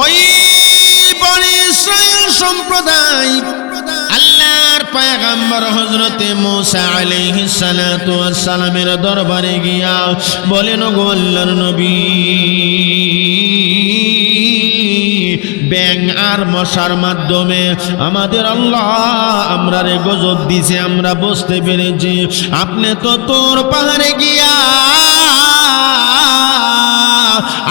ওই বনি ইসরাইল সম্প্রদায় আল্লাহর পয়গম্বর হযরতে মুসা আলাইহিস সালাতু ওয়াস সালামের দরবারে গিয়া বলেন, গো আল্লাহর নবী, ব্যাঙ আর মশার মাধ্যমে আমাদের আল্লাহ আমরারে গজব দিছে, আমরা বুঝতে পেরেছি। আপনি তো তোর পাহাড়ে গিয়া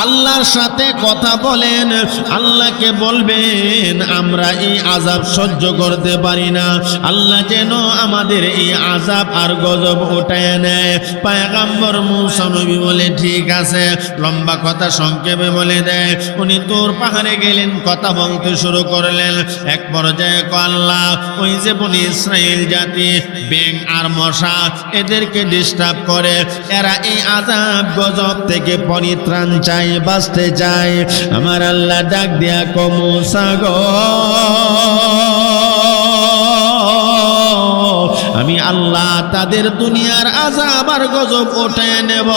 আল্লাহর সাথে কথা বলেন, আল্লাহকে বলবেন আমরা এই আযাব সহ্য করতে পারি না, আল্লাহ যেন আমাদের এই আযাব আর গজব উঠায় নেয়। পয়গম্বর মুসা নবী বলে, ঠিক আছে। লম্বা কথা সংক্ষেপে বলে দেয়, উনি তোর পাহাড়ে গেলেন, কথা বলতে শুরু করলেন। এক পর্যায়ে আল্লাহ, ওই যে বনি ইসরাইল জাতি ব্যাঙ আর মশা এদেরকে ডিস্টার্ব করে, এরা এই আযাব গজব থেকে পরিত্রাণ চাই, বাঁচতে চাই। আমার আল্লাহ ডাক দিয়া কো, মুসা গো, আমি আল্লাহ তাদের দুনিয়ার আযাব আর গজব উঠায় নেব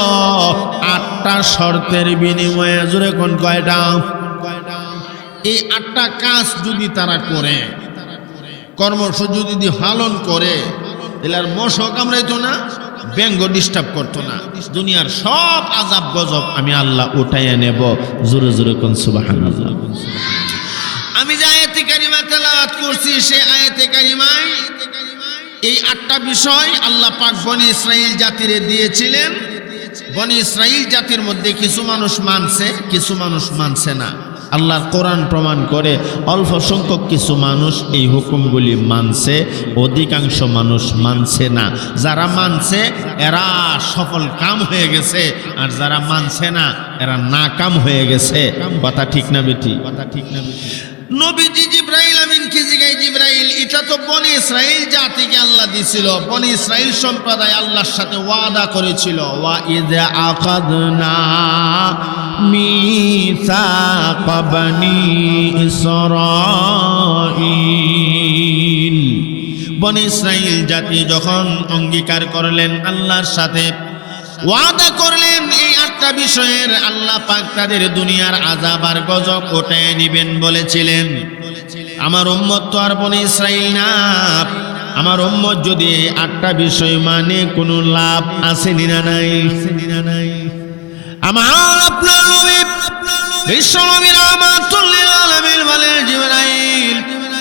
8টা শর্তের বিনিময়ে। জোরে কোন কয়টা? এই 8টা কাজ যদি তারা করে, কর্মসূচি যদি পালন করে, তাহলে আর মশা কামড়াইতো না, ব্যঙ্গ ডিস্টার্ব করতো না, দুনিয়ার সব আযাব গজব আমি আল্লাহ উঠাইয়া নেব। জোরে জোরে কোন সুবহানাল্লাহ। আমি যে আয়াতে কারিমা তেলাওয়াত করছি, সে আয়াতে কারিমায় এই 8টা বিষয় আল্লাহ পাক বনি ইসরাইল জাতিরে দিয়েছিলেন। বনি ইসরাইল জাতির মধ্যে কিছু মানুষ মানছে, কিছু মানুষ মানছে না। আল্লাহর কোরআন প্রমাণ করে অল্প সংখ্যক কিছু মানুষ এই হুকুমগুলি মানছে, অধিকাংশ মানুষ মানছে না। যারা মানছে এরা সফল কাম হয়ে গেছে, আর যারা মানছে না এরা নাকাম হয়ে গেছে। কথা ঠিক না বেটি? কথা ঠিক না বেটি? নবীজি জিবরাইল আমিনকে জিগায়, জিবরাইল, এটা তো বনি ইসরাইল জাতিকে আল্লাহ দিছিল, বনি ইসরাইল সম্প্রদায় আল্লাহর সাথে ওয়াদা করেছিল, ওয়া ইযা আকাদনা মিসাক বনি ইসরাইল। বনি ইসরাইল জাতি যখন অঙ্গীকার করলেন, আল্লাহর সাথে ওয়াদা করলেন এই 8টা বিষয়ের, আল্লাহ পাক তাদের দুনিয়ার আযাব আর গজব উঠায় নিবেন বলেছিলেন। আমার উম্মত তো আর বনি ইসরাইল না। আমার উম্মত যদি এই 8টা বিষয় মানে কোনো লাভ আছে না নাই? আমার আপনার নবী বিশ্ব নবী রাহমাতুল লিল আলামিন বলেন, জিবরাইল,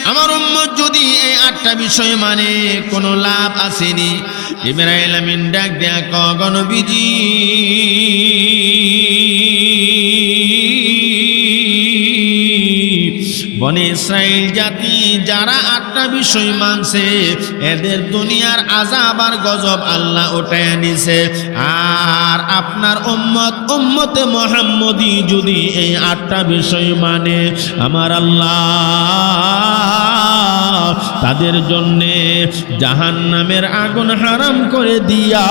আমার উম্মত যদি এই 8টা বিষয় মানে কোনো লাভ আসেনি। জিবরাইল আমিন ডাক দেয়া কয়, নবীজি, বনি ইসরাইল জাতি যারা 8টা বিষয় মানছে, এদের দুনিয়ার আযাব আর গজব আল্লাহ উঠায় নিছে। আর আপনার উম্মতে মুহাম্মদী যদি এই 8টা বিষয় মানে, আমার আল্লাহ তাদের জন্যে জাহান্নামের আগুন হারাম করে দিয়া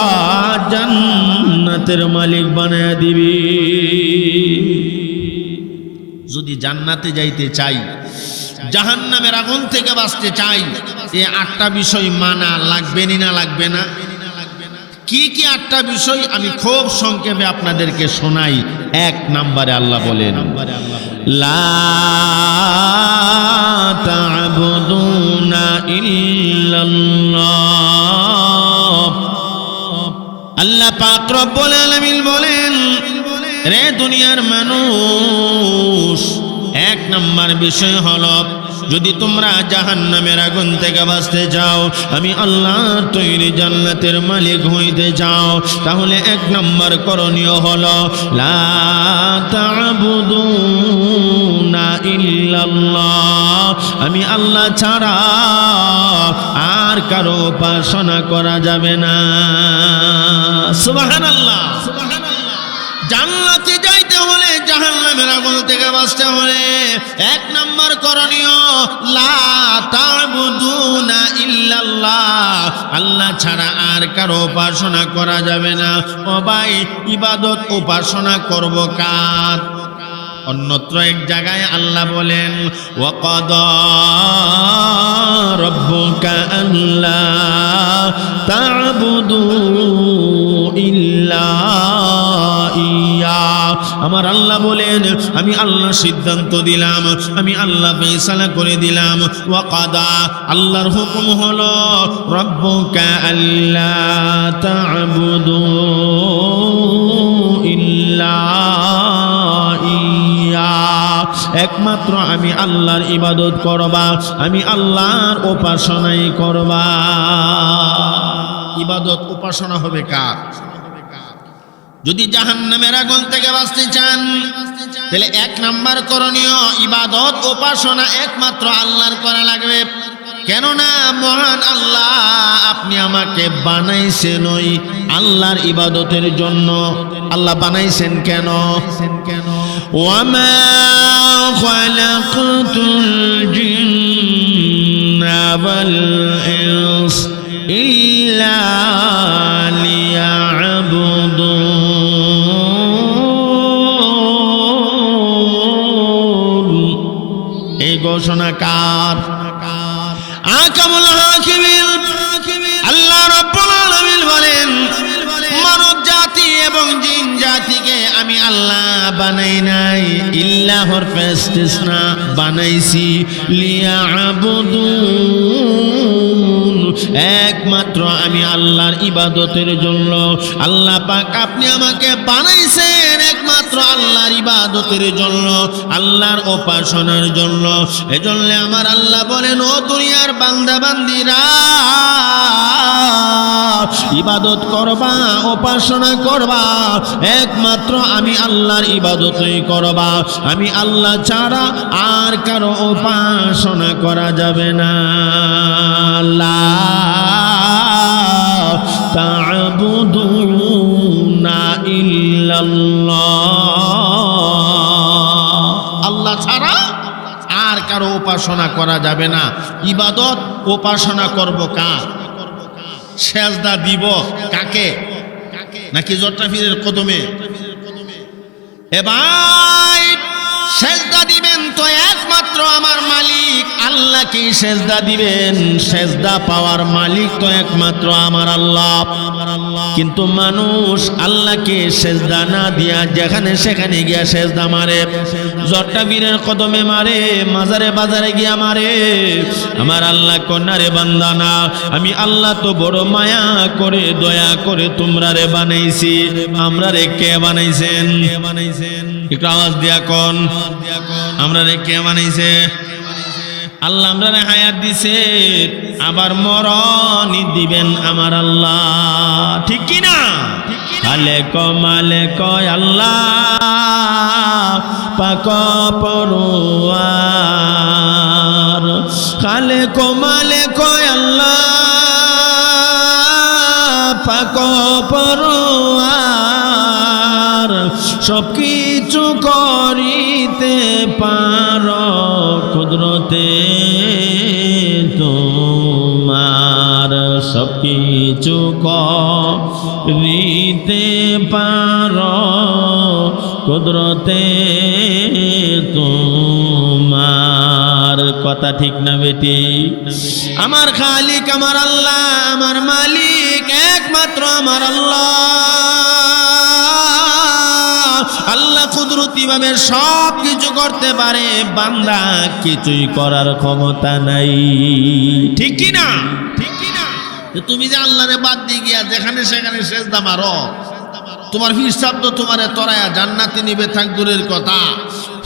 জান্নাতের মালিক বানায় দিবি। যদি জান্নাতে যাইতে চাই, জাহান্নামের আগুন থেকে বাঁচতে চাই, এই 8টা বিষয় মানা লাগবে না লাগবে না? কি কি 8টা বিষয় আমি খুব সংক্ষেপে আপনাদেরকে শোনাই। 1 নম্বরে আল্লাহ বলেন, লা তা'বুদুনা ইল্লাল্লাহ। আল্লাহ পাক রব্বুল আলামিন বলেন, রে দুনিয়ার মানুষ, 1 নম্বর বিষয় হলো, যদি তোমরা জাহান্নামের আগুন থেকে বাঁচতে চাও, আমি আল্লাহর তৈরি জান্নাতের মালিক হইতে চাও, তাহলে 1 নম্বর করণীয় হলো, লা তা'বুদুনা ইল্লাল্লাহ। আমি আল্লাহ ছাড়া আর কারো উপাসনা করা যাবে না। সুবহানাল্লাহ। জান্নাতে যাইতে হলে, জাহান্নামের আগুন থেকে বাঁচতে হলে 1 নম্বর করণীয়, লা তা'বুদুনা ইল্লাল্লাহ। আল্লাহ ছাড়া আর কারো উপাসনা করা যাবে না। ও ভাই, ইবাদত উপাসনা করব কার? অন্যত্র এক জায়গায় আল্লাহ বলেন, ওয়া কাদা রাব্বুকা আল্লা তা'বুদু ইল্লা ইয়া। আমার আল্লাহ বলেন আমি আল্লাহ সিদ্ধান্ত দিলাম, আমি আল্লাহ ফয়সালা করে দিলাম। ওয়া কাদা, আল্লাহর হুকুম হলো রব্বুকা আল্লা তা'বুদু ইল্লা ইয়া, একমাত্র আমি আল্লাহর ইবাদত করবা, আমি আল্লাহর উপাসনাই করবা। ইবাদত উপাসনা হবে কার? যদি জাহান্নামের আগুন থেকে বাঁচতে চান তাহলে 1 নাম্বার করণীয় ইবাদত উপাসনা একমাত্র আল্লাহর করা লাগবে। কেননা মহান আল্লাহ আপনি আমাকে বানাইছেন ওই আল্লাহর ইবাদতের জন্য। আল্লাহ বানাইছেন কেন? ওয়ামা খালাকতুল জিন্না ওয়াল ইনস ইল্লা লিয়াবুদুন। এই ঘোষণা কার? আকামুল হাকিমিন আল্লাহ রাব্বুল আলামিন বলেন মানব জাতি এবং জিন জাতিকে আমি আল্লাহ বানাই নাই, ইল্লা হরফে ইসতিসনা বানাইছি, লিয়াবুদুন, একমাত্র আমি আল্লাহর ইবাদতের জন্য। আল্লাহ পাক আপনি আমাকে বানাইছেন একমাত্র আল্লাহর ইবাদতের জন্য, আল্লাহর উপাসনার জন্য। এজন্য আমার আল্লাহ বলেন ও দুনিয়ার বান্দা বান্দিরা ইবাদত করবা, উপাসনা করবা, একমাত্র আমি আল্লাহর ইবাদতই করবা। আমি আল্লাহ ছাড়া আর কারো উপাসনা করা যাবে না। লা তা'বুদুনা ইল্লাল্লাহ, আল্লাহ ছাড়া আর কারো উপাসনা করা যাবে না। ইবাদত উপাসনা করব কার? সেজদা দিব কাকে? নাকি জট্টাফিরের কদমে? এ ভাই, সেজদা দিবেন তো একমাত্র আমার মালিক আল্লাহকে সেজদা দিবেন। সেজদা পাওয়ার মালিক তো একমাত্র আমার আল্লাহ। কিন্তু মানুষ আল্লাহকে সেজদা না দিয়া যেখানে সেখানে গিয়া সেজদা মারে, জট্টাফিরের কদমে মারে, মাজারে বাজারে গিয়া মারে। আমার আল্লাহ কন্যারে বান্দা না, আমি আল্লাহ তো বড় মায়া করে দয়া করে তোমরা রে বানাইছি। আমরা রে কে বানাইছেন? একটু আওয়াজ দিয়া কোন, আমরা রে কে বানাইছে? আল্লাহ আমরা রে হায়াত দিছে, আবার মরণই দিবেন আমার আল্লাহ, ঠিক কি না? খালেক মালেক আল্লাহ পাক পরওয়ার, খালেক মালেক আল্লাহ পাক পরওয়ার, সব কিছু করিতে পারো কুদরতে তোমার, সব কিছু করিতে পারো কুদরতে তোমার। কথা ঠিক না বেটি? আমার খালিক আমার আল্লাহ, আমার মালিক একমাত্র আমার আল্লাহ। আল্লাহ কুদরতি ভাবে সব কিছু করতে পারে, বান্দা কিছুই করার ক্ষমতা নাই, ঠিক কি না? তুমি যে আল্লাহরে বাদ দিয়ে গিয়া যেখানে সেখানে সেজদা মারো, তোমার হিসাব তো তোমারে তরায়া জান্নাতে নিবে থাক দূরের কথা,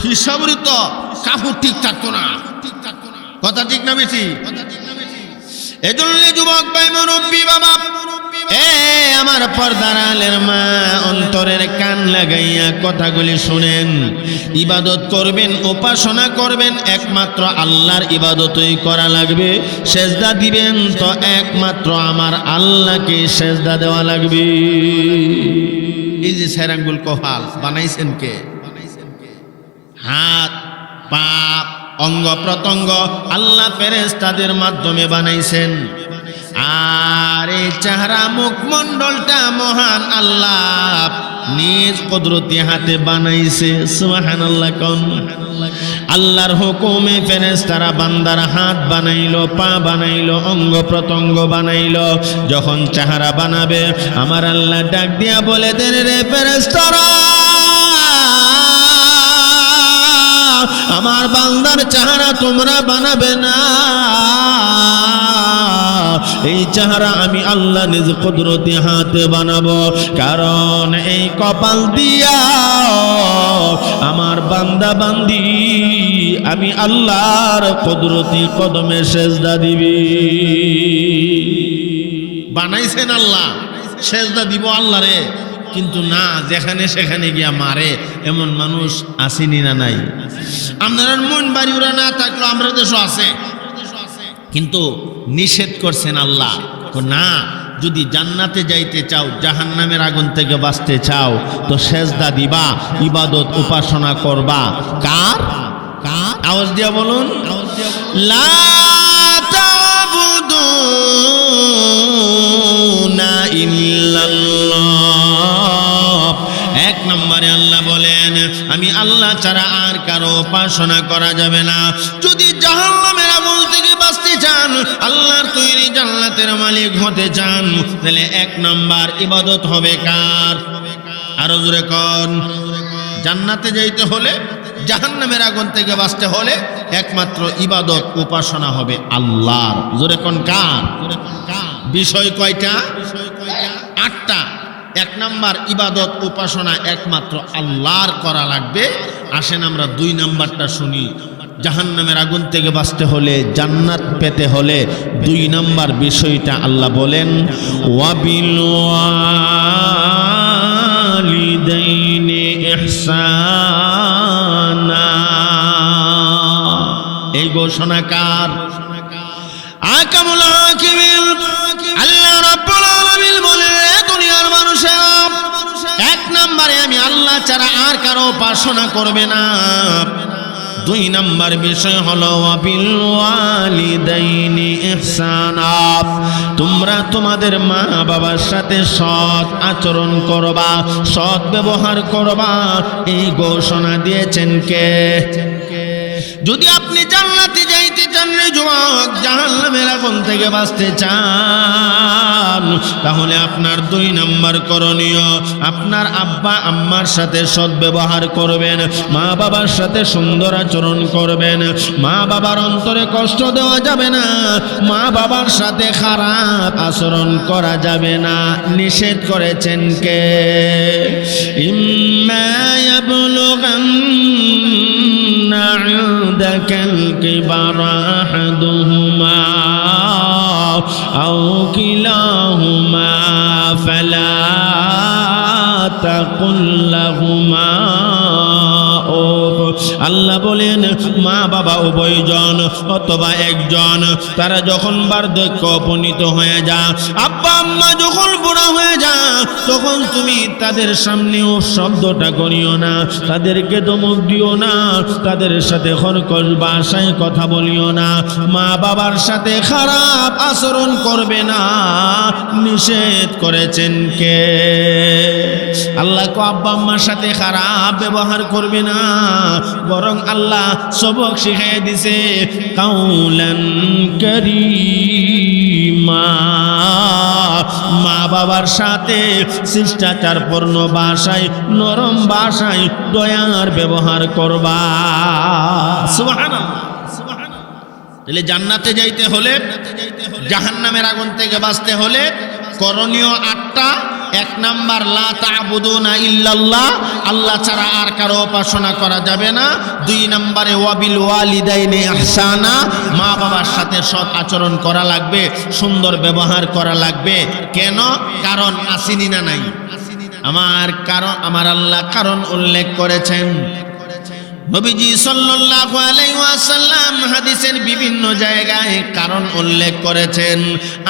হিসাবরই তো কাপড় ঠিক থাকতো না। কথা ঠিক না বেশি? এজন্য যুবক ভাই, মুরব্বী বাবা, এ আমার পর্দার আলের মা, অন্তরের কান লাগাইয়া কথাগুলি শুনেন। ইবাদত করবেন, উপাসনা করবেন, একমাত্র আল্লাহর ইবাদতই করা লাগবে। সেজদা দিবেন তো একমাত্র আমার আল্লাহকে সেজদা দেওয়া লাগবে। এই যে সেরাঙ্গুল কপাল বানাইছেন কে? হাত পা অঙ্গ প্রত্যঙ্গ আল্লাহ ফেরেশতাদের মাধ্যমে বানাইছেন। আর এই চেহারা মুখমণ্ডলটা মহান আল্লাহ নিজ কুদরতি হাতে বানাইছে। সুবহানাল্লাহ কোন? আল্লাহর হুকুমে ফেরেশতারা বান্দার হাত বানাইলো, পা বানাইলো, অঙ্গ প্রত্যঙ্গ বানাইলো। যখন চেহারা বানাবে আমার আল্লাহ ডাক দিয়া বলে দেন, রে ফেরেশতারা আমার বান্দার চেহারা তোমরা বানাবে না, এই চেহারা আমি আল্লাহ নিজ কুদরতি হাতে বানাবো। কারণ এই কপাল দিয়া আমার বান্দা বান্দি আমি আল্লাহর কুদরতি কদমে সেজদা দিবি। বানাইছেন আল্লাহ, সেজদা দিব আল্লাহ রে, কিন্তু না যেখানে সেখানে গিয়া মারে এমন মানুষ আসেনি না নাই? আপনারা মন বাড়ি ওরা না থাকলো আমরা দেশও আছে, কিন্তু নিষেধ করছেন আল্লাহ না, যদি জান্নাতে যাইতে চাও, জাহান্নামের আগুন থেকে বাঁচতে চাও তো সেজদা দিবা, ইবাদত উপাসনা করবা। কার? আওয়াজ দিয়া বলুন, লা তা'বুদুনা ইল্লাল্লাহ। এক নম্বরে আল্লাহ বলেন আমি আল্লাহ ছাড়া আর কারো উপাসনা করা যাবে না। যদি জাহান্নামের আগুন থেকে বাঁচতে চান, আল্লাহর তৈরি জান্নাতের মালিক হতে চান, তাহলে এক নাম্বার ইবাদত হবে কার? আরো জোরে কোন। জান্নাতে যাইতে হলে, জাহান্নামের আগুন থেকে বাঁচতে হলে একমাত্র ইবাদত উপাসনা হবে আল্লাহর। জোরে কোন কার? বিষয় কয়টা? 8টা। এক নাম্বার ইবাদত উপাসনা একমাত্র আল্লাহর করা লাগবে। আসেন আমরা 2 নাম্বারটা শুনি। জাহান্নামের আগুন থেকে বাঁচতে হলে, জান্নাত পেতে হলে 2 নাম্বার বিষয়টা আল্লাহ বলেন ওয়াবিল ওয়ালিদাইনি ইহসানা। এই ঘোষণা কার? আকামুল হাকিমিন আল্লাহ রাব্বুল আলামিন বলেন দুনিয়ার মানুষেরা, এক নম্বরে আমি আল্লাহ ছাড়া আর কারো উপাসনা করবে না। 2 নম্বর বিষয় হলো ওয়াবিল ওয়ালিদাইনি ইহসানা, তোমরা তোমাদের মা বাবার সাথে সৎ আচরণ করবা, সৎ ব্যবহার করবা। এই ঘোষণা দিয়েছেন কে? যদি আপনি জান্নাতে যাইতে চান রে যুবক, জাহান্নামের আগুন থেকে বাঁচতে চান, তাহলে আপনার 2 নম্বর করণীয়, আপনার আব্বা আম্মার সাথে সৎ ব্যবহার করবেন, মা বাবার সাথে সুন্দর আচরণ করবেন। মা বাবার অন্তরে কষ্ট দেওয়া যাবে না, মা বাবার সাথে খারাপ আচরণ করা যাবে না। নিষেধ করেছেন কে? ইম্মা ইয়াবলুগান্না عندك الكبر أحدهما أو كلاهما فلا تقل لهما আল্লাহ বলেন মা বাবা উভয়জন অথবা একজন তারা যখন বার্ধক্য উপনীত হয়ে যায়, আব্বা আম্মা যখন বুড়া হয়ে যায়, তখন তুমি তাদের সামনেও শব্দটা করিও না, তাদেরকে ধমক দিও না, তাদের সাথে খরকশ ভাষায় কথা বলিও না, মা বাবার সাথে খারাপ আচরণ করবে না। নিষেধ করেছেন কে? আল্লাহ কো আব্বা আম্মার সাথে খারাপ ব্যবহার করবে না, বরং আল্লাহ সবক শিখিয়ে দিছে কাউলান কারীমা, মা বাবার সাথে শিষ্টাচারপূর্ণ ভাষায়, নরম ভাষায় দয়ার ব্যবহার করবা। সুবহানাল্লাহ। তাহলে জান্নাতে যাইতে হলে, জাহান্নামের আগুন থেকে বাঁচতে হলে করণীয় 8টা। 1 নাম্বার লা তা'বুদুনা ইল্লাল্লাহ, আল্লাহ ছাড়া আর কারো উপাসনা করা যাবে না। 2 নম্বরে ওয়াবিল ওয়ালিদাইনি ইহসানা, মা বাবার সাথে সৎ আচরণ করা লাগবে, সুন্দর ব্যবহার করা লাগবে। কেন? কারণ আসেনি না নাই? আমার আল্লাহ কারণ উল্লেখ করেছেন। নবীজি সাল্লাল্লাহু আলাইহি ওয়াসাল্লাম হাদিসের বিভিন্ন জায়গায় কারণ উল্লেখ করেছেন।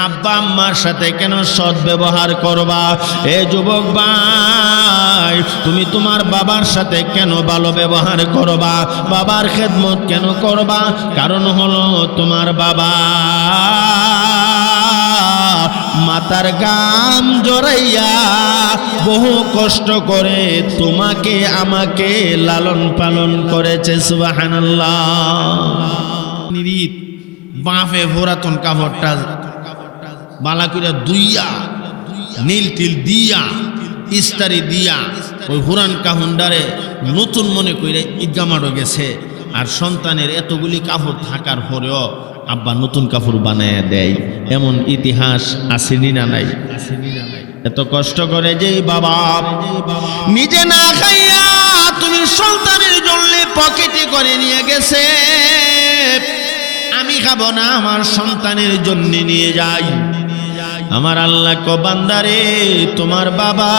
আব্বা আম্মার সাথে কেন সৎ ব্যবহার করবা? এ যুবক ভাই, তুমি তোমার বাবার সাথে কেন ভালো ব্যবহার করবা? বাবার খেদমত কেন করবা? কারণ হলো তোমার বাবা মাতার গাম জড়াইয়া বহু কষ্ট করে তোমাকে আমাকে লালন পালন করেছে। সুবহানাল্লাহ। নিরিত বাফে পুরাতন কাপড়টা বালা কইরা দুইয়া, নীল টিল দিয়া, ইস্তারি দিয়া ওই হুরান কাহুন্ডারে নতুন মনে কইরে ঈদগাহ মাঠে গেছে। আর সন্তানের এতগুলি কাপড় থাকার পরেও আব্বা নতুন কাপড় বানায় দেয়, এমন ইতিহাস আসেনি না নাই? এত কষ্ট করে যেই বাবা নিজে না খাইয়া তুমি সন্তানের জন্য পকেটে করে নিয়ে গেছে, আমি খাবো না, আমার সন্তানের জন্য নিয়ে যাই। আমার আল্লাহ কো বান্দারে, তোমার বাবা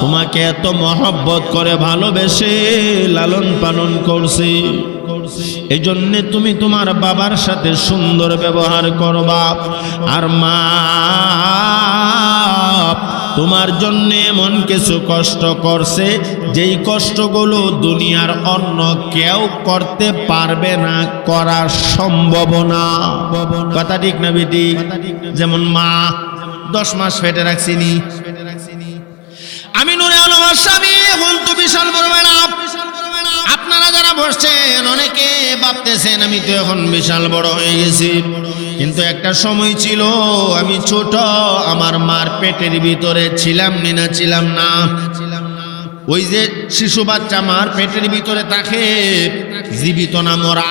তোমাকে এত মহব্বত করে ভালোবেসে লালন পালন করছে, এই জন্য তুমি তোমার বাবার সাথে সুন্দর ব্যবহার করবা। আর মা তোমার জন্য এমন কিছু কষ্ট করছে যেই কষ্টগুলো দুনিয়ার অন্য কেউ করতে পারবে না, করা সম্ভব না। কথা ঠিক না বেটি? যেমন মা 10 মাস পেটে রাখছিনি, আমি নূরে আলম স্বামী এখন তো বিশাল বড় ম্যাডাম। আপনারা যারা বসছেন অনেকে ভাবতেছেন আমি তো এখন বিশাল বড় হয়ে গেছি, কিন্তু একটা সময় ছিল আমি ছোট, আমার মার পেটের ভিতরে ছিলাম না ছিলাম না। ওই যে শিশু বাচ্চা মার পেটের ভিতরে থাকে, জীবিত না মরা?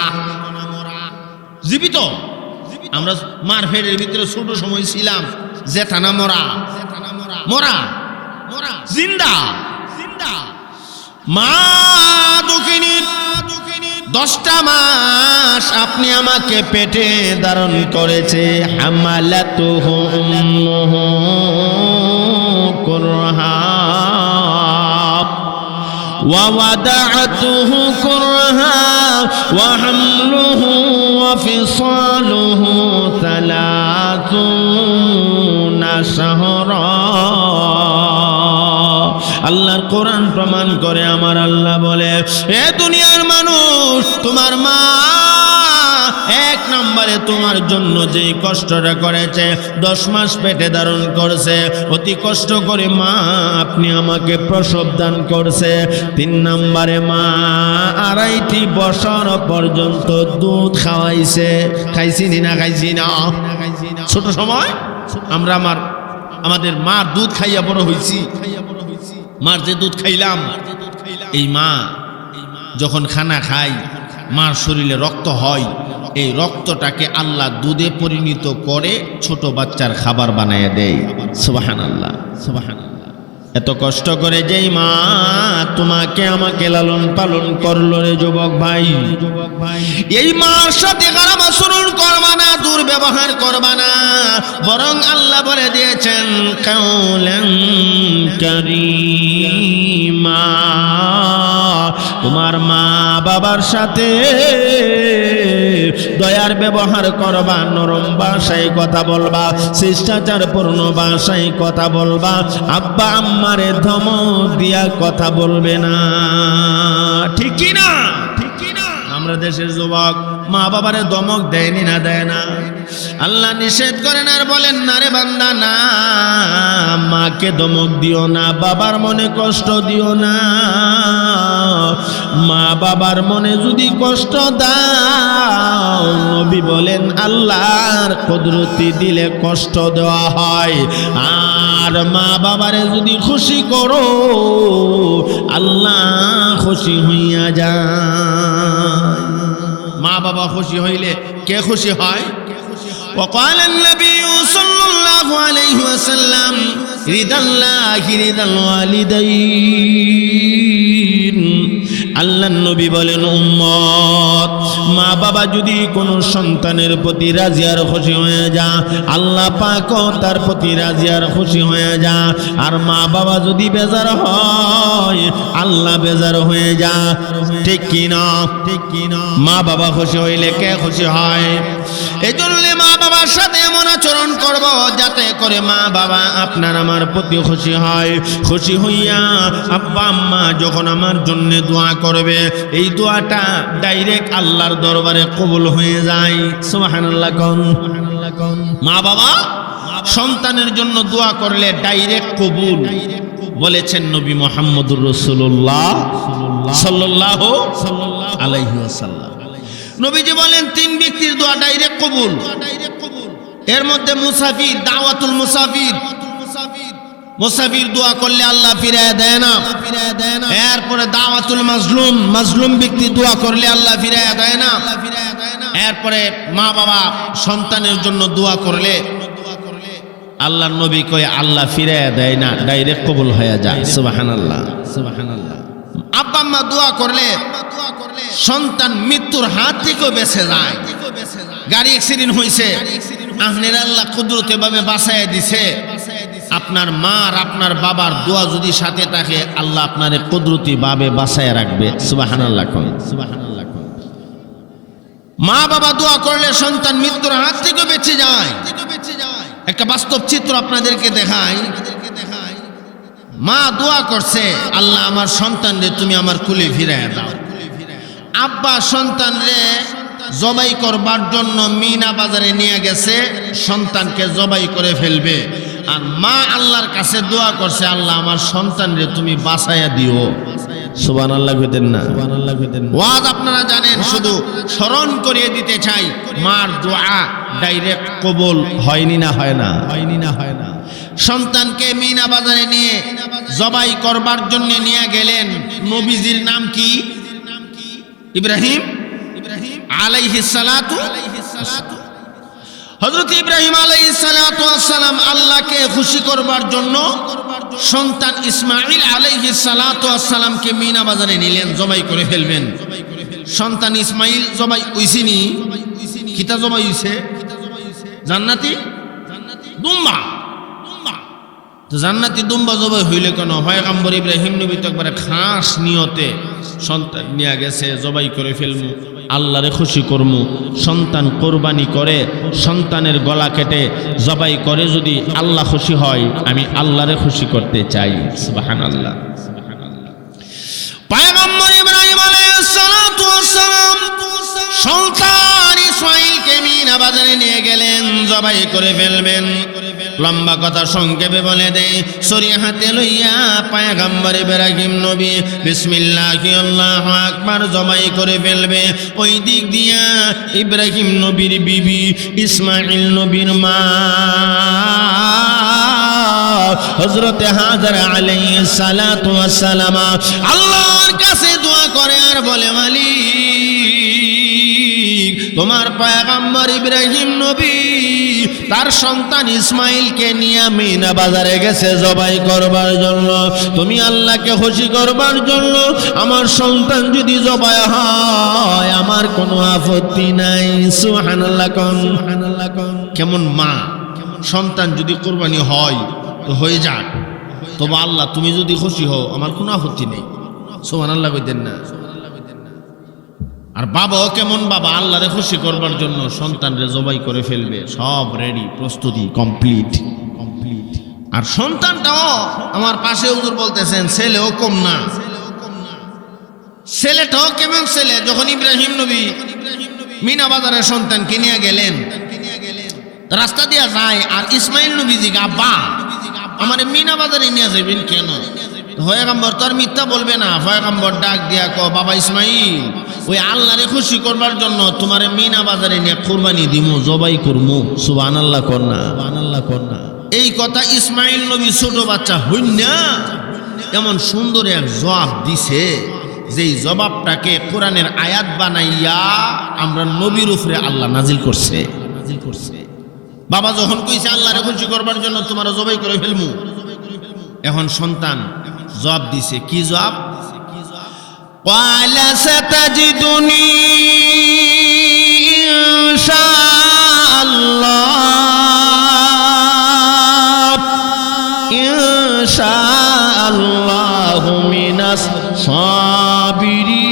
জীবিত। আমরা মার পেটের ভিতরে ছোট সময় ছিলাম, জেঠা না মরা? মরা। জিন্দা। মা দুঃখিনী 10টা মাস আপনি আমাকে পেটে ধারণ করেছে। হামালাতুহু উম্মুহু কুরহা ওয়া ওয়াদাআতুহু কুরহা ওয়া হামলুহু ওয়া ফিসালুহু 30 শাহরা। আল্লাহর কোরআন প্রমাণ করে, আমার আল্লাহ বলে, এ দুনিয়ার মানুষ, তোমার মা 1 নম্বরে তোমার জন্য যে কষ্টটা করেছে, 10 মাস পেটে ধারণ করছে, অতি কষ্ট করে মা আপনি আমাকে প্রসব দান করছে। 3 নম্বরে মা 2.5 বছর পর্যন্ত দুধ খাওয়াইছে। খাইছি না? খাইছি না? ছোট সময় আমরা আমাদের মার দুধ খাইয়া বড় হইছি। মার যে দুধ খাইলাম, এই মা যখন খানা খায়, মার শরীরে রক্ত হয়, এই রক্তটাকে আল্লাহ দুধে পরিণত করে ছোট বাচ্চার খাবার বানায় দেয়। সুবহানাল্লাহ, সুবহানাল্লাহ। এত কষ্ট করে যেই মা তোমাকে আমাকে লালন পালন করলো রে যুবক ভাই, এই মার সাথে খারাপ আচরণ করবা না, দুর্ব্যবহার করবা না, বরং আল্লাহ বলে দিয়েছেন কাউলান কারীমা। তোমার মা বাবার সাথে দয়ার ব্যবহার করবা, নরম ভাষায় কথা বলবা, শিষ্টাচারপূর্ণ ভাষায় কথা বলবা, আব্বা আম্মারে ধমক দিয়া কথা বলবে না। ঠিক কি না? আমরা দেশের যুবক মা বাবারে ধমক দেয়নি না? দেয় না? আল্লাহ নিষেধ করেন আর বলেন না রে বান্দা, না, মাকে ধমক দিও না, বাবার মনে কষ্ট দিও না। মা বাবার মনে যদি কষ্ট দাও, নবী বলেন আল্লাহর কুদরতি দিলে কষ্ট দেওয়া হয়। আর মা বাবারে যদি খুশি করো, আল্লাহ খুশি হইয়া যায়। মা বাবা খুশি হইলে কে খুশি হয়? وقال النبي صلى الله عليه وسلم رضا الله رضا الوالدين। আল্লাহর নবী বলেন, উম্মত, মা বাবা যদি কোনো সন্তানের প্রতি রাজি আর খুশি হয়ে যা, আল্লাহ পাকও তার প্রতি রাজি আর খুশি হয়ে যা। আর মা বাবা যদি বেজার হয়, আল্লাহ বেজার হয়ে যা। ঠিক কি না? ঠিক কি না? মা বাবা খুশি হইলে কে খুশি হয়? এই জন্য মা বাবার সাথে এমন আচরণ করব যাতে করে মা বাবা আপনার আমার প্রতি খুশি হয়। খুশি হইয়া আব্বা আম্মা যখন আমার জন্য দোয়া করবে, এই দোয়াটা ডাইরেক্ট আল্লাহর দরবারে কবুল হয়ে যায়। সুবহানাল্লাহ কোন? মা বাবা সন্তানের জন্য দোয়া করলে ডাইরেক্ট কবুল, বলেছেন নবী মুহাম্মদুর রাসূলুল্লাহ সাল্লাল্লাহু আলাইহি ওয়াসাল্লাম। নবীজি বলেন 3 ব্যক্তির দোয়া ডাইরেক্ট কবুল। এর মধ্যে মুসাফির, দাওয়াতুল মুসাফির, মুসাফির দোয়া করলে আল্লাহ ফিরায় দেয় না। এরপরে দাওয়াতুল মাজলুম, মাজলুম ব্যক্তি দোয়া করলে আল্লাহ ফিরায় দেয় না। এরপরে মা বাবা সন্তানের জন্য দোয়া করলে আল্লাহর নবী কয় আল্লাহ ফিরায় দেয় না, ডাইরেক্ট কবুল হয়ে যায়। সুবহানাল্লাহ, সুবহানাল্লাহ। আব্বা আম্মা দোয়া করলে সন্তান মৃত্যুর হাত থেকেও বেঁচে যায়। গাড়ি অ্যাক্সিডেন্ট হয়েছে, আপনার আল্লাহ কুদরতে ভাবে বাঁচায় দিছে। আপনার মার আপনার বাবার দোয়া যদি সাথে থাকে আল্লাহ আপনার কুদরতি ভাবে বাঁচায় রাখবে। সুবহানাল্লাহ, সুবহানাল্লাহ। মা বাবা দোয়া করলে সন্তান মৃত্যুর হাত থেকে বেঁচে যায়। একটা বাস্তব চিত্র আপনাদেরকে দেখাই। মা দোয়া করছে আল্লাহ আমার সন্তান রে তুমি আমার কুলে ফিরাইয়া দাও। আব্বা সন্তান রে জবাই করবার জন্য মিনা বাজারে নিয়ে গেছে, সন্তানকে জবাই করে ফেলবে। আর মা আল্লাহর কাছে দোয়া করছে আল্লাহ আমার সন্তান রে তুমি বাঁচাইয়া দিও। সুবহানাল্লাহ কইতেন না? সুবহানাল্লাহ কইতেন। ওয়াজ আপনারা জানেন, শুধু স্মরণ করিয়ে দিতে চাই, মার দোয়া ডাইরেক্ট কবুল হয়নি না হয় না? হয়নি না হয় না? সন্তানকে মিনা বাজারে নিয়ে জবাই করবার জন্য নিয়ে গেলেন। নবীজির নাম কি? ইব্রাহিম আলাইহিস সালাতু। হযরত ইব্রাহিম আলাইহিস সালাতু ওয়াস সালাম আল্লাহকে খুশি করবার জন্য সন্তান ইসমাঈল আলাইহিস সালাতু ওয়াস সালামকে মিনা বাজারে নিলেন, জবাই করে ফেলবেন। সন্তান ইসমাঈল জবাই হইছিনি? কিতা জবাই হইছে? জান্নাতি দুম্বা। তো জান্নাতি দুম্বা জবাই হইলে কেন? পয়গম্বর ইব্রাহিম নবী তো একবারে খাস নিয়তে সন্তান নিয়ে গেছে, জবাই করে ফেলমু, আল্লাহরে খুশি করমু। সন্তান কোরবানি করে সন্তানের গলা কেটে জবাই করে যদি আল্লাহ খুশি হয়, আমি আল্লাহরে খুশি করতে চাই। সুবহানাল্লাহ, সুবহানাল্লাহ। পয়গম্বর ইব্রাহিম আলাইহিস সালাতু ওয়াস সালাম সন্তান ইসমাঈলকে মিনা বাজারে নিয়ে গেলেন, জবাই করে ফেলবেন। লম্বা কথা সংক্ষেপে বলে দেই, ছড়ি হাতে লইয়া পয়গম্বর ইব্রাহিম নবী বিসমিল্লাহি আল্লাহু আকবার জবাই করে ফেলবে। ওই দিক দিয়া ইব্রাহিম নবীর বিবি ইসমাঈল নবীর মা হযরতে হাজরা আলাইহিস সালাতু ওয়াস সালাম আল্লাহর কাছে দোয়া করে আর বলে, মালিক তোমার পয়গম্বর ইব্রাহিম নবী তার সন্তান ইসমাঈলকে নিয়ে মিনা বাজারে গেছে জবাই করবার জন্য। তুমি আল্লাহকে খুশি করবার জন্য আমার সন্তান যদি জবাই হয় আমার কোনো আপত্তি নাই। সুবহানাল্লাহ কোন? সুবহানাল্লাহ কোন? কেমন মা, সন্তান যদি কুরবানি হয় তো হয়ে যাক, তবে আল্লাহ তুমি যদি খুশি হও আমার কোনো আপত্তি নেই। সুবহানাল্লাহ কইতেন না? আর বাবাও কেমন বাবা, আল্লাহরে খুশি করবার জন্য সন্তানরে জবাই করে ফেলবে, সব রেডি, প্রস্তুতি কমপ্লিট। আর সন্তানটাও আমার পাশে হুজুর বলতেছেন ছেলেও কম না, ছেলেটাও কেমন ছেলে। যখন ইব্রাহিম নবী মিনা বাজারে সন্তানকে নিয়ে গেলেন, রাস্তা দিয়া যায় আর ইসমাঈল নবী জিজ্ঞাসা, আব্বা আমার মিনা বাজারে নিয়ে যাবেন কেন? পয়গম্বর তো আর মিথ্যা বলবে না। পয়গম্বর ডাক দিয়া কো, বাবা ইসমাঈল ওই আল্লাহরে খুশি করবার জন্য তোমারে মিনা বাজারে নিয়ে কুরবানি দিমু, জবাই করমু। সুবহানাল্লাহ কর না? সুবহানাল্লাহ কর না? এই কথা ইসমাঈল নবী ছোট বাচ্চা হইন না এমন সুন্দর এক জবাব দিছে, যেই জবাবটাকে কোরআনের আয়াত বানাইয়া আমরা নবীর উপরে আল্লাহ নাজিল করছে। বাবা যখন কইছে আল্লাহরে খুশি করবার জন্য তোমারে জবাই করে ফেলমু, এখন সন্তান জবাব দিছে, কি জবাব? ক্বালা সাতাজিদুনি ইনশাআল্লাহু মিনাস সাবিরিন।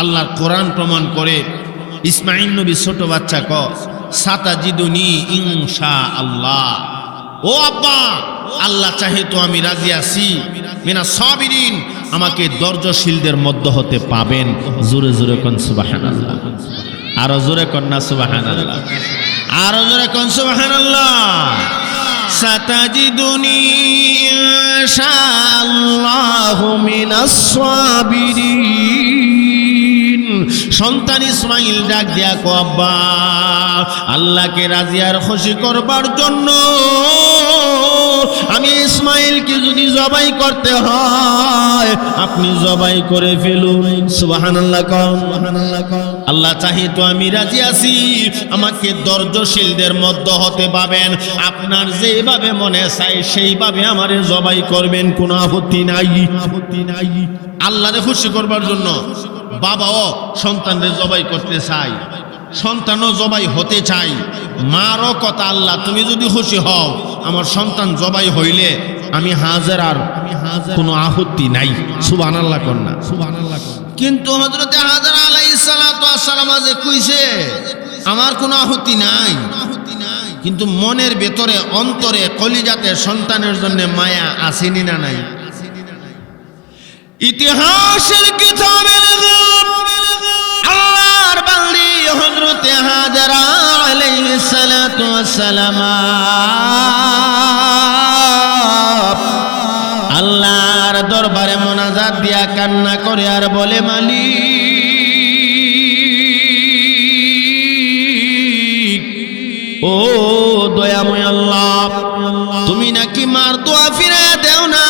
আল্লাহর কোরআন প্রমাণ করে ইসমাঈল নবী ছোট বাচ্চা ক সাতাজিদুনি ইনশাআল্লাহ, ও আব্বা আল্লাহ চাহে তো আমি রাজি আছি, মিনাস সাবিরিন আমাকে ধৈর্যশীলদের মধ্য হতে পাবেন। জোরে জোরে কোন সুবহানাল্লাহ, আরো জোরে কোন না সুবহানাল্লাহ, আরো জোরে কোন সুবহানাল্লাহ। সাতাজিদুনি ইনশাআল্লাহু মিনাস সাবিরিন, সন্তান ইসমাইল ডাক দিয়া কো আব্বা, আল্লাহকে রাজি আর খুশি করবার জন্য আমি ইসমাইলকে যদি জবাই করতে হয় আপনি জবাই করে ফেলুন। সুবহানাল্লাহ কোন, সুবহানাল্লাহ কোন। আল্লাহ চাহি তো আমি রাজি আছি, আমাকে ধৈর্যশীলদের মধ্যে হতে পাবেন, আপনার যেভাবে মনে চাই সেইভাবে আমারে জবাই করবেন, কোনো আপত্তি নাই, আপত্তি নাই। আল্লাহরে খুশি করবার জন্য বাবাও সন্তানরে জবাই করতে চায়, সন্তানও জবাই হতে চাই। মারও কথা, আল্লাহ তুমি যদি খুশি হও আমার সন্তান জবাই হইলে আমি হাজার, আর কোনো আপত্তি নাই। সুবহানাল্লাহ কোন না, সুবহানাল্লাহ কোন। কিন্তু হযরতে হাজার আলাইহিস সালাতু ওয়াস সালাম যে কইছে আমার কোনো আপত্তি নাই, কিন্তু মনের ভেতরে অন্তরে কলিজাতে সন্তানের জন্য মায়া আসেনি না নাই? ইতিহাসের কিতাবে আল্লাহর বান্দি হযরতে হাজারা আলাইহিস সালাতু ওয়াস সালাম আল্লাহর দরবারে মোনাজাত দিয়া কান্না করে আর বলে, মালিক ও দয়াময় আল্লাহ, তুমি নাকি মার দোয়া ফিরাইয়া দেও না,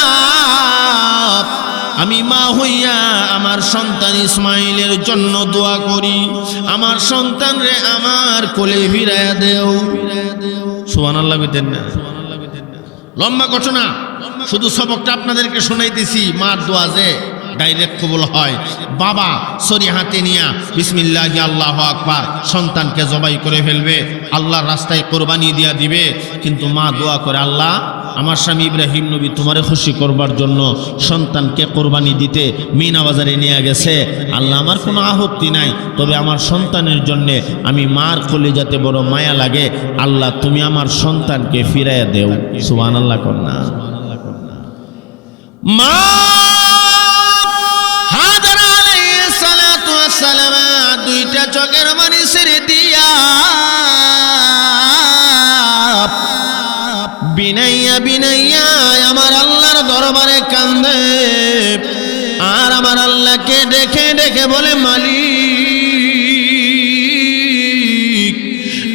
আমি মা হইয়া আমার সন্তান ইসমাইলের জন্য দোয়া করি, আমার সন্তান রে আমার কোলে ফিরাইয়া দেও। সুবহানাল্লাহ কইতেন না? লম্বা ঘটনা, শুধু সবকটা আপনাদেরকে শোনাইতেছি। মার দোয়া যে ডাইরেক্ট কবুল হয়। বাবা ছড়ি হাতে নিয়া বিসমিল্লাহি আল্লাহু আকবার সন্তানকে জবাই করে ফেলবে, আল্লাহর রাস্তায় কোরবানি দিয়া দিবে। কিন্তু মা দোয়া করে, আল্লাহ আমার স্বামী ইব্রাহিম নবী তোমারে খুশি করবার জন্য সন্তানকে কোরবানি দিতে মিনা বাজারে নিয়ে গেছে, আল্লাহ আমার কোনো আপত্তি নাই, তবে আমার সন্তানের জন্য আমি মার কলিজাতে বড় মায়া লাগে, আল্লাহ তুমি আমার সন্তানকে ফিরাইয়া দেও। সুবহানাল্লাহ কোন না? মা হাজারা আলাইহিস সালাতু ওয়াস সালাম দুইটা চোখের পানি ছেড়ে দিয়া বিনাইয়া বিনাইয়া আমার আল্লাহর দরবারে কান্দে, আর আমার আল্লাহকে দেখে দেখে বলে, মালিক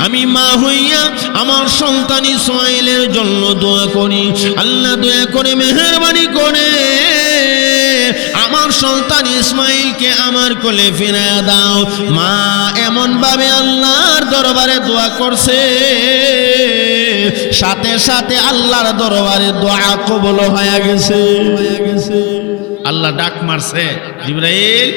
আমি মা হইয়া আমার সন্তান ইসমাইলের জন্য দোয়া করি, আল্লাহ দয়া করে মেহেরবানি করে আমার সন্তান ইসমাইলকে আমার কোলে ফিরাইয়া দাও। মা এমন ভাবে আল্লাহর দরবারে দোয়া করছে, সাথে সাথে আল্লাহর দরবারে দোয়া কবুল হয়ে গেছে। আল্লাহ ডাক মারছে, জিবরাইল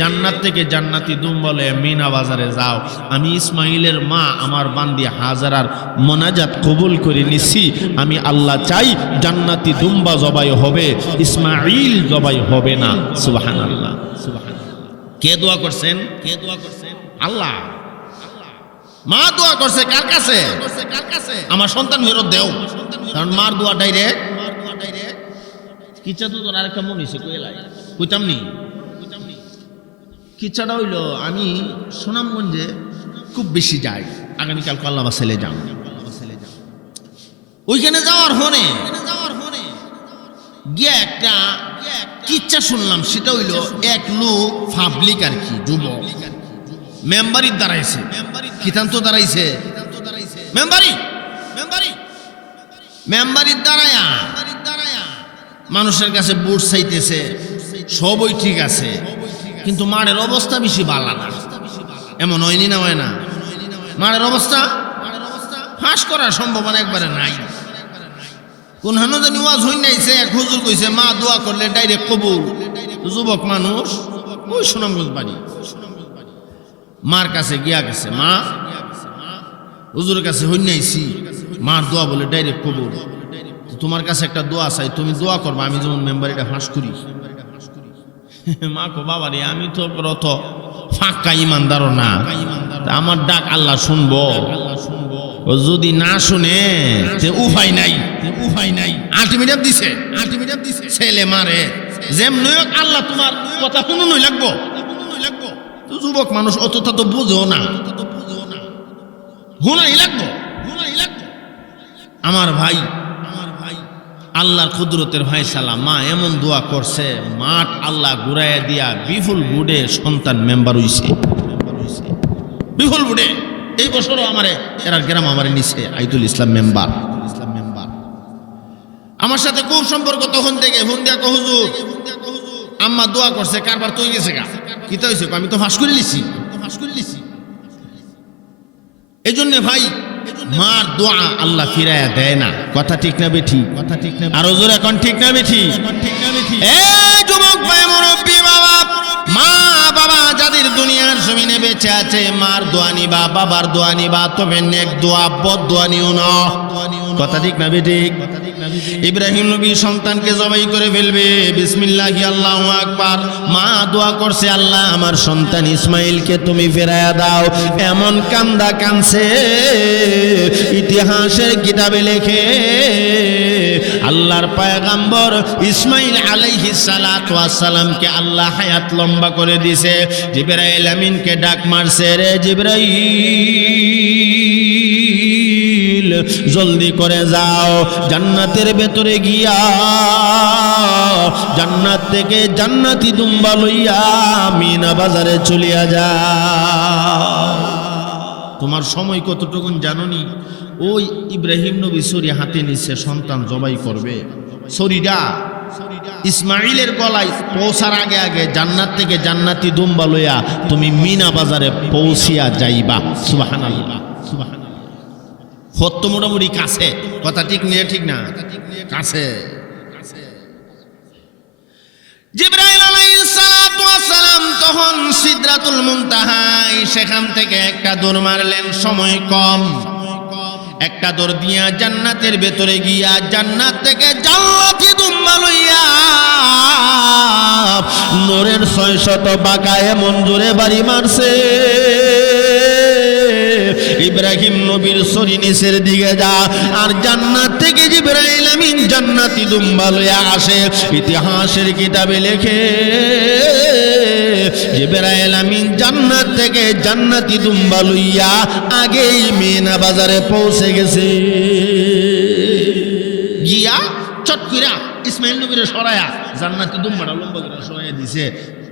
জান্নাত থেকে জান্নাতি দুম বলে মিনা বাজারে যাও, আমি ইসমাইলের মা আমার বান্দি হাজারার মোনাজাত কবুল করে নিছি, আমি আল্লাহ চাই জান্নাতি দুম্বা জবাই হবে, ইসমাইল জবাই হবে না। সুবহানাল্লাহ, সুবহানাল্লাহ। কে দোয়া করছেন? কে দোয়া করছেন? আল্লাহ। মা দোয়া করছে কার কাছে? আমার সন্তান ফেরত দেও। কারণ মার দোয়া ডাইরেক্ট। কিচ্ছা তো তোর আরেকটা মন হয়েছে, কইতাম নি? কিচ্ছাটা হইল, আমি সুনামগঞ্জে খুব বেশি যাই, আগামীকাল কল্লামা ছেলে যান, ওইখানে যাওয়ার হনে গিয়ে একটা কিচ্ছা শুনলাম। সেটা হইল এক লোক পাবলিক আর কি যুবক মেম্বারির দাঁড়াইছে, কিতান্ত দাঁড়াইছে, মেম্বারির দাঁড়ায়া মানুষের কাছে বুট চাইতেছে, সবই ঠিক আছে, কিন্তু মারের অবস্থা বেশি ভালো না। এমন হয়নি না? হয় না? মারের অবস্থা ফাঁস করার সম্ভাবনা একবারে নাই। কোন হানো জানি ওয়াজ হই নাইছে, এক হুজুর কইছে মা দোয়া করলে ডাইরেক্ট কবুল। যুবক মানুষ, ওই সুনামগঞ্জ বাড়ি, মার কাছে গিয়া গেছে, মা হুজুরের কাছে হই নাইছি, মার দোয়া বলে ডাইরেক্ট কবুল, তোমার কাছে একটা দোয়া চাই, তুমি দোয়া করবা আমি যেমন মেম্বারিটা ফাঁস করি। মা কো, বাবা রে আমি তো রত ফাঁকা ইমানদারও না, আমার ডাক আল্লাহ শুনবো, যদি না শুনে উপায় নাই, আলটিমেটাম দিছে, ছেলে মারে যেমন আল্লাহ তোমার কথা শুনুনই লাগবো। তো যুবক মানুষ অতটা তো বুঝেও না, হুনাই লাগবো। আমার ভাই আল্লাহর কুদরতের ফায়সালা, মা এমন দোয়া করছে, মাঠ আল্লাহ ঘুরাইয়া দিয়া বিপুল বুড়ে সন্তান মেম্বার হইছে, বিপুল বুড়ে। এই বছরও আমারে এরা গ্রাম আমারে নিছে আইতুল ইসলাম মেম্বার। আমার সাথে খুব সম্পর্ক তখন থেকে। ফোন দিয়া কহ হুজুর আম্মা দোয়া করছে, কারবার তুই গেছে গা, কিতা হইছে? আমি তো ফাঁস করে লিছি। এই জন্য ভাই মার দোয়া আল্লাহ ফিরাইয়া দেয় না। কথা ঠিক না বেঠি? কথা ঠিক না? আরো জোরে এখন ঠিক না বেঠি? এই যুবক ভাই, মুরব্বী বাবা, মা বাবা যাদের দুনিয়ার জমিনে বেঁচে আছে, মার দোয়া নিবা, বাবার দোয়া নিবা, তবে নেক দোয়া, বদ দোয়া নিও না। কথা ঠিক না বেঠি? ইব্রাহিম নবী সন্তানকে জবাই করে ফেলবে, বিসমিল্লাহি আল্লাহু আকবার। মা দোয়া করছে, আল্লাহ আমার সন্তান ইসমাইলকে তুমি ফেরায়া দাও। এমন কান্দা কানছে, ইতিহাসের কিতাবে লেখে আল্লাহর পয়গম্বর ইসমাইল আলাইহিস সালাতু ওয়াস সালামকে আল্লাহ হায়াত লম্বা করে দিয়েছে। জিবরাইল আমিনকে ডাক মারছে, রে জিবরাইল জলদি করে যাও, জান্নাতের ভেতরে গিয়া জান্নাত থেকে জান্নাতি দুম্বা লইয়া মিনা বাজারে চলিয়া যাও। তোমার সময় কতটুকুন জানোনি? ওই ইব্রাহিম নবী ছুরি হাতে নিচ্ছে, সন্তান জবাই করবে। ছুরিটা ইসমাইলের গলায় পৌঁছার আগে আগে জান্নাত থেকে জান্নাতি দুম্বা লইয়া তুমি মিনা বাজারে পৌঁছিয়া যাইবা। সুবহানাল্লাহ, সুবহানাল্লাহ। হত্য মোটামুটি কাছে। কথা ঠিক নিয়ে ঠিক না? কাছে। জিবরাইল আলাইহিস সালাতু ওয়াস সালাম তখন সিদরাতুল মুনতাহায়, সেখান থেকে একটা দৌড় মারলেন, সময় কম। একটা দৌড় দিয়া জান্নাতের ভেতরে গিয়া জান্নাত থেকে জান্নাতি দুম্বা লইয়া নূরের 600 বাঁকা এমন জোরে বাড়ি মারছে। ইব্রাহিম নবীর ছুরি নিচের দিকে যা, আর জান্নাত থেকে জিবরাইল আমিন জান্নাতি দুম্বা লইয়া আসে। ইতিহাসের কিতাবে লেখে জিবরাইল আমিন জান্নাত থেকে জান্নাতি দুম্বা লইয়া আগেই মিনা বাজারে পৌঁছে গেছে। গিয়া চট কইরা ইসমাইল নবীর সরায়া জান্নাতি দুম্বাটা লম্বা করে সরাইয়া দিছে।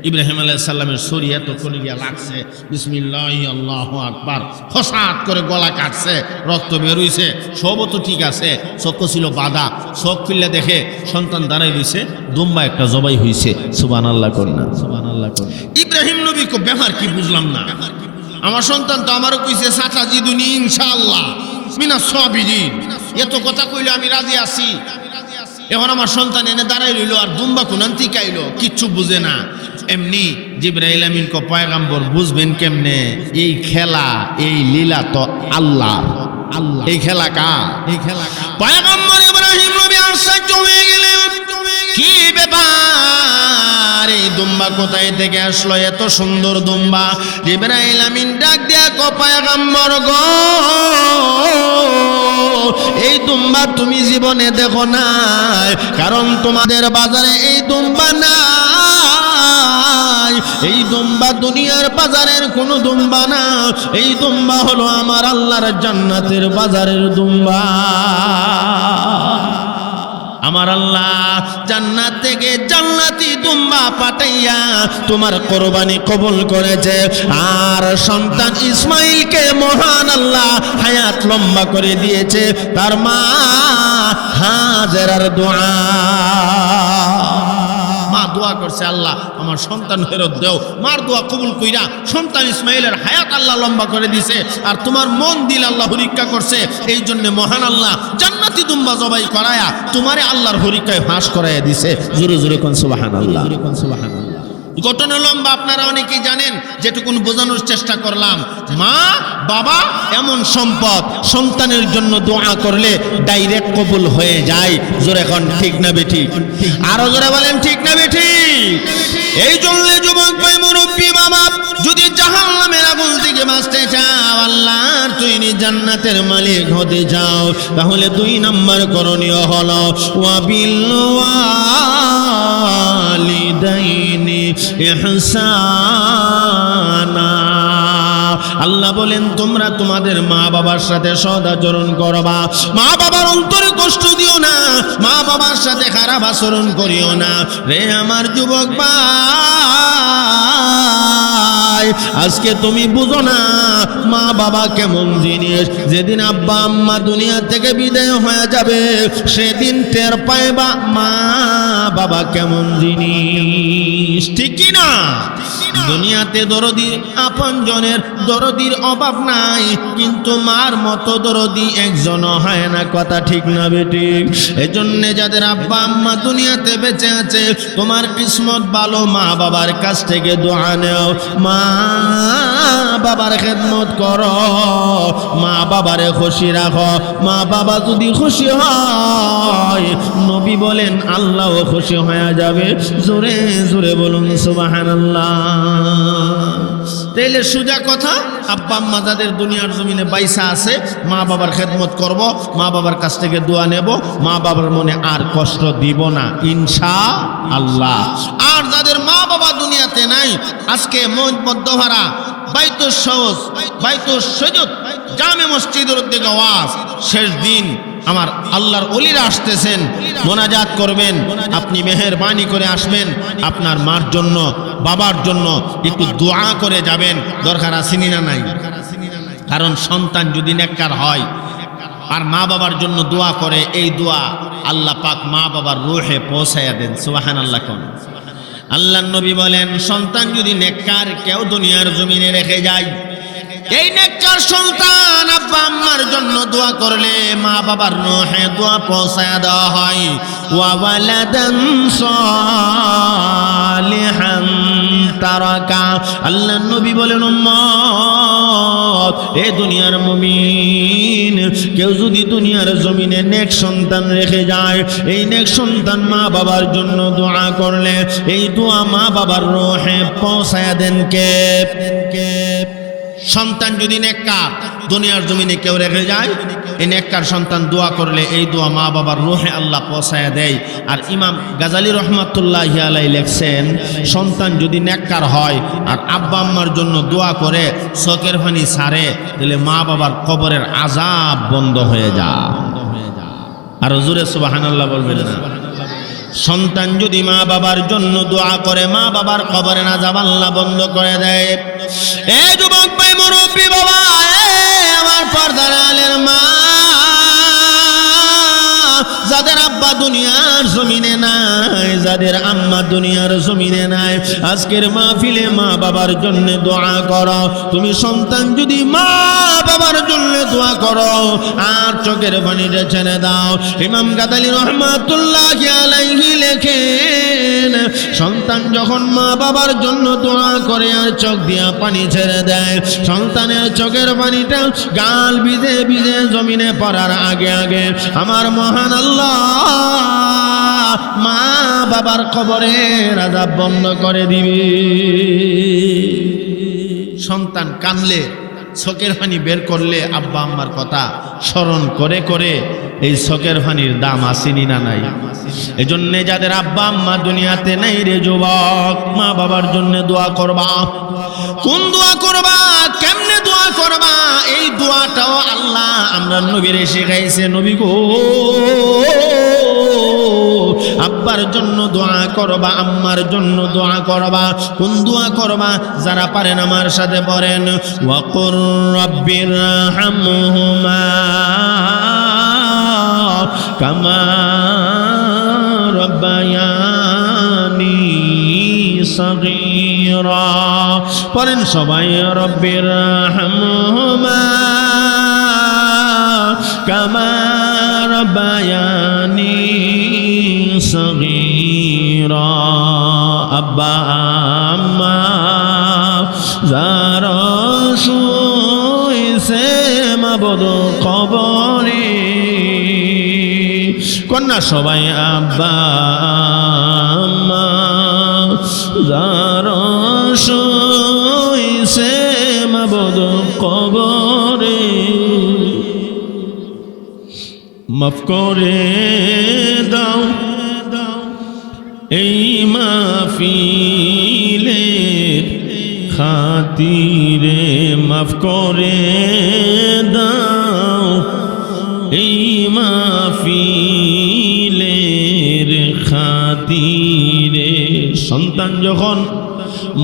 ইব্রাহিম আলাইহিস সালামের ছুরি এতক্ষণে গিয়া লাগছে, বিসমিল্লাহি আল্লাহু আকবার, ফসাদ করে গলা কাটছে, রক্ত বের হইছে, সবও তো ঠিক আছে। চোখ ছিল বাঁধা, চোখ খুললে দেখে সন্তান দাঁড়াই রইছে, দুম্বা একটা জবাই হইছে। সুবহানাল্লাহ করি না? সুবহানাল্লাহ করি। ইব্রাহিম নবী কো ব্যাপার কি বুঝলাম না। আমার সন্তান তো আমারও কইছে সাতা জিদুনি ইনশাআল্লাহ মিনাস সাবিরিন, এত কথা কইলে আমি রাজি আছি। এখন আমার সন্তান এনে দাঁড়াই রইল, আর দুম্বা কোনান থেকে আইলো, কিচ্ছু বুঝে না। এমনি জিবরাইল আমিন কো পয়গম্বর বুঝবেন কেমনে? এই খেলা, এই লীলা তো আল্লাহ। আল্লাহ এই খেলা কা? এই খেলা কা? পয়গম্বর ইব্রাহিম নবী আশ্চর্য হয়ে গেলেন, কি ব্যাপার, এই দুম্বা কোথায় থেকে আসলো? এত সুন্দর দুম্বা। জিবরাইল আমিন ডাক দিয়া কো পয়গম্বর গো, এই দুম্বা তুমি জীবনে দেখো নাই, কারণ তোমাদের বাজারে এই দুম্বা নাই। এই দুম্বা দুনিয়ার বাজারের কোন দুম্বা না, এই দুম্বা হলো আমার আল্লাহর জান্নাতের বাজারের দুম্বা। আমার আল্লাহ জান্নাত থেকে জান্নাতি দুম্বা পাঠাইয়া তোমার কোরবানি কবুল করেছে। আর সন্তান ইসমাইলকে মহান আল্লাহ হায়াত লম্বা করে দিয়েছে তার মা হাজেরার দোয়া। মা দোয়া করছে, আল্লাহ আমার সন্তান ফেরত দেও। মার দোয়া কবুল কইরা সন্তান ইসমাইলের হায়াত আল্লাহ লম্বা করে দিছে। আর তোমার মন দিল আল্লাহ পরীক্ষা করছে, এই জন্য মহান আল্লাহ জান্নাতি দুম্বা জবাই করায়া তোমারে আল্লাহর পরীক্ষায় ফাঁস করাইয়া দিছে। জোরে জোরে কোন সুবহানাল্লাহ। ঘটনা লম্বা, আপনারা অনেকেই জানেন, যেটুকুন বোঝানোর চেষ্টা করলাম। মা বাবা এমন সম্পদ, সন্তানের জন্য দোয়া করলে ডাইরেক্ট কবুল হয়ে যায়। জোরে এখন ঠিক না বেঠি? আরো জোরে বলেন ঠিক না বেঠি? এই জন্য যুবক ভাই, মুরব্বী বাবা, যদি জাহান্নামের আগুন থেকে বাঁচতে চাও, আল্লাহর তৈরি জান্নাতের মালিক হতে চাও, তাহলে 2 নম্বর করণীয় হলো ওয়াবিল ওয়ালিদাইনি ইহসানা। আল্লাহ বলেন তোমরা তোমাদের মা বাবার সাথে সদাচরণ করবা, মা বাবার অন্তরে কষ্ট দিও না, মা বাবার সাথে খারাপ আচরণ করিও না। রে আমার যুবক ভাই, আজকে তুমি বুঝো না মা বাবা কেমন জিনিস। যেদিন আব্বা আম্মা দুনিয়া থেকে বিদায় হয়ে যাবে সেদিন টের পাইবা মা বাবা কেমন জিনিস, ঠিক কি না? দুনিয়াতে দরদি আপনজনের দরদির অভাব নাই, কিন্তু মার মতো দরদি একজনও হয় না, কথা ঠিক না বেঠিক? এজন্য যাদের আব্বা আম্মা দুনিয়াতে বেঁচে আছে তোমার কিসমত ভালো, মা বাবার কাছ থেকে দোয়া নেও, মা বাবার খেদমত করো, মা বাবারে খুশি রাখো। মা বাবা যদি খুশি হয় নবী বলেন আল্লাহও খুশি হয়ে যাবে। জোরে জোরে বলুন সুবহানাল্লাহ। তাইলে সোজা কথা, আব্বা আম্মা যাদের দুনিয়ার জমিনে বাইসা আছে মা বাবার খেদমত করব, মা বাবার কাছ থেকে দোয়া নেব, মা বাবার মনে আর কষ্ট দিব না ইনশাআল্লাহ। আর যাদের মা বাবা দুনিয়াতে নাই, আজকে মধ্যভাড়া বাইতুল সওজ বাইতুল সজদ জামে মসজিদের দিকে ওয়াজ, শেষ দিন আমার আল্লাহর ওলিরা আসতেছেন, মোনাজাত করবেন, আপনি মেহেরবানি করে আসবেন, আপনার মার জন্য বাবার জন্য একটু দোয়া করে যাবেন, দরকার আসেনি না নাই? কারণ সন্তান যদি নেককার হয় আর মা বাবার জন্য দোয়া করে, এই দোয়া আল্লাহ পাক মা বাবার রূহে পৌঁছায়া দেন। সুবহানাল্লাহ। কোন আল্লাহর নবী বলেন সন্তান যদি নেককার কেউ দুনিয়ার জমিনে রেখে যায়, এই নেককার সন্তান আব্বা আম্মার জন্য দোয়া করলে মা বাবার রূহে দোয়া পৌঁছায়া দেওয়া হয়। ওয়া ওয়ালাদান সালিহান তারাকা, আল্লাহর নবী বলেন উম্মত, এ দুনিয়ার মুমিন, কেউ যদি দুনিয়ার জমিনে নেক সন্তান রেখে যায়, এই নেক সন্তান মা বাবার জন্য দোয়া করলে এই দোয়া মা বাবার রূহে পৌঁছায়া দেন কে? সন্তান যদি নেককার দুনিয়ার জমিনে কেউ রেখে যায়, এই নেককার সন্তান দোয়া করলে এই দোয়া মা বাবার রূহে আল্লাহ পৌঁছায়া দেয়। আর ইমাম গাজালি রহমাতুল্লাহি আলাইহি লেখছেন, সন্তান যদি নেককার হয় আর আব্বা আম্মার জন্য দোয়া করে চোখের পানি ছাড়ে, তাহলে মা বাবার কবরের আযাব বন্ধ হয়ে যায়। আর জোরে সুবহানাল্লাহ বলবেন না? সন্তান যদি মা বাবার জন্য দোয়া করে মা বাবার কবরের আযাব আল্লাহ বন্ধ করে দেয়। এই যুবক ভাই, মুরব্বী বাবা, আমার পর্দার আলের মা, যাদের আব্বা দুনিয়ার জমিনে নাই, যাদের আম্মা দুনিয়ার জমিনে নাই, আজকের মাহফিলে মা বাবার জন্য দোয়া করো। তুমি সন্তান যদি মা বাবার জন্য দোয়া করো আর চোখের পানিটা ছেড়ে দাও, ইমাম গাজালি রহমাতুল্লাহি আলাইহি লেখেন, সন্তান যখন মা বাবার জন্য দোয়া করে আর চোখ দিয়া পানি ছেড়ে দেয়, সন্তানের চোখের পানিটা গাল ভিজে ভিজে জমিনে পড়ার আগে আগে আমার মহান আল্লাহ মা বাবার কবরের আযাব বন্ধ করে দিবে। সন্তান কানলে চোখের পানি বের করলে আব্বা আম্মার কথা স্মরণ করে করে এই চোখের পানির দাম আসেনি না নাই? এজন্য যাদের আব্বা আম্মা দুনিয়াতে নাই, রে যুবক, মা বাবার জন্য দোয়া করবা। কোন দোয়া করবা, কেমনে দোয়া করবা? এই দোয়াটাও আল্লাহ আমরা নবীরে শিখাইছে। নবী গো, আব্বার জন্য দোয়া করবা, আম্মার জন্য দোয়া করবা। কোন দোয়া করবা? যারা পারেন আমার সাথে পড়েন, ওয়াকুর রাব্বিরহামহুমা কামা রাব্বায়ানি সগীরা। পড়েন সবাই, রাব্বিরহামহুমা কামা রাব্বায়ানি সগীরা। আব্বা আম্মা যারা শুইছে মাবুদ কবরে, কন্যা সবাই আব্বা আম্মা যারা শুইছে মাবুদ কবরে, মাফ করে দাও এই মাহফিলে খাতিরে মাফ করে দাও এই মাহফিলের খাতিরে। সন্তান যখন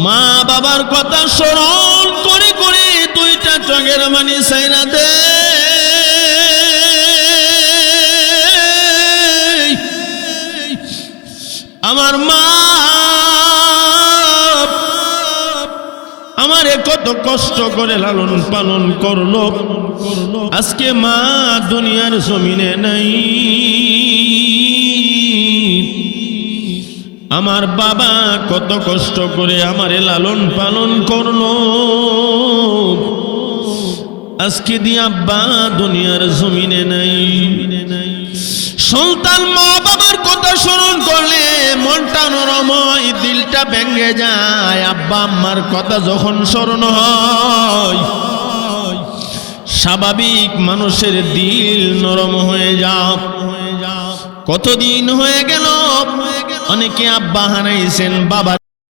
মা বাবার কথা স্মরণ করে করে দুইটা চোখের পানি ছাইরা দেয়, আমার মা আমারে কত কষ্ট করে লালন পালন করলো, আজকে মা দুনিয়ার জমিনে নাই। আমার বাবা কত কষ্ট করে আমারে লালন পালন করলো, আজকে দিয়ে আব্বা দুনিয়ার জমিনে নাই। সন্তান মা বাবার কথা স্মরণ করলে মনটা নরম হয়, দিলটা ভেঙে যায়। আব্বা আম্মার কথা যখন স্মরণ হয়, স্বাভাবিক মানুষের দিল নরম হয়ে যায়। কতদিন হয়ে গেল অনেকে আব্বা হারাইছেন, বাবা